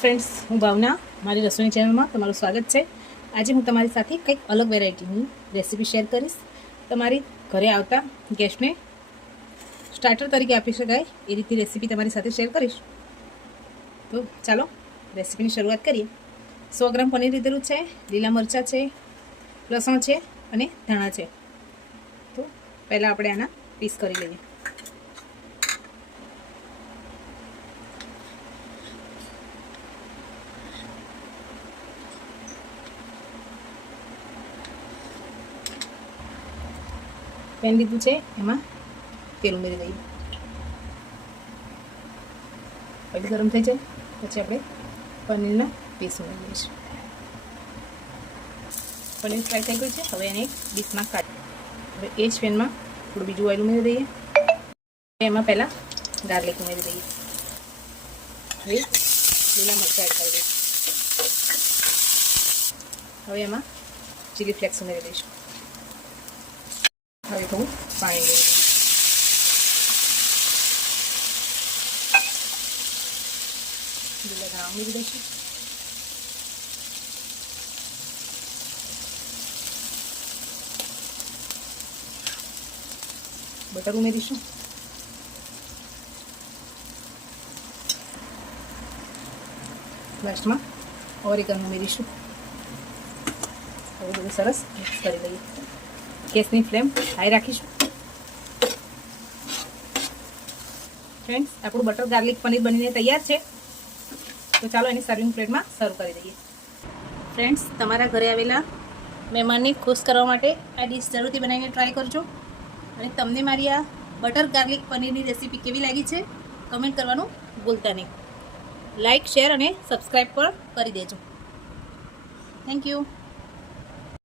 Friends, હું ભાવના મારી રસોઈ ચેનલમાં તમારું સ્વાગત છે। આજે હું તમારી સાથે કંઈક અલગ વેરાયટીની રેસીપી શેર કરીશ। તમારી ઘરે આવતા ગેસ્ટને સ્ટાર્ટર તરીકે આપી શકાય એ રીતની રેસીપી તમારી સાથે શેર કરીશ। તો ચાલો રેસીપીની શરૂઆત કરીએ। 100 ગ્રામ પનીર લીધેલું છે, લીલા મરચાં છે, લસણ છે અને ધાણા છે। તો પહેલાં આપણે આના પીસ કરી લઈએ। પેન લીધું છે, એમાં તેલ ઉમેરી દઈએ। પહેલી ગરમ થઈ જાય પછી આપણે પનીરના પીસ ઉમેરી દઈશું। પનીર ફ્રાય થઈ ગયું છે, હવે એને એક ડીશમાં કાઢીએ। હવે એ જ પેનમાં થોડું બીજું ઓઇલ ઉમેરી દઈએ। એમાં પહેલાં ગાર્લિક ઉમેરી દઈએ। હવે લીલા મરચાં એડ કરી દઈશું। હવે એમાં ચીલી ફ્લેક્સ ઉમેરી દઈશું। હવે થોડું પાણી લઈ લઈએ। લીલા ધાણા ઉમેરી દઈશું। બટર ઉમેરીશું। લાસ્ટમાં ઓરેગન ઉમેરીશું। હવે બધું સરસ મિક્સ કરી લઈએ। ગેસની ફ્લેમ હાઈ રાખીશું। ફ્રેન્ડ્સ, આપણું બટર ગાર્લિક પનીર બનીને તૈયાર છે। તો ચાલો એની સર્વિંગ પ્લેટમાં સર્વ કરી દઈએ। ફ્રેન્ડ્સ, તમારા ઘરે આવેલા મહેમાનને ખુશ કરવા માટે આ ડીશ જરૂરથી બનાવીને ટ્રાય કરજો। અને તમને મારી આ બટર ગાર્લિક પનીરની રેસીપી કેવી લાગી છે કમેન્ટ કરવાનું ભૂલતા નહીં। લાઇક, શેર અને સબસ્ક્રાઈબ પણ કરી દેજો। Thank you.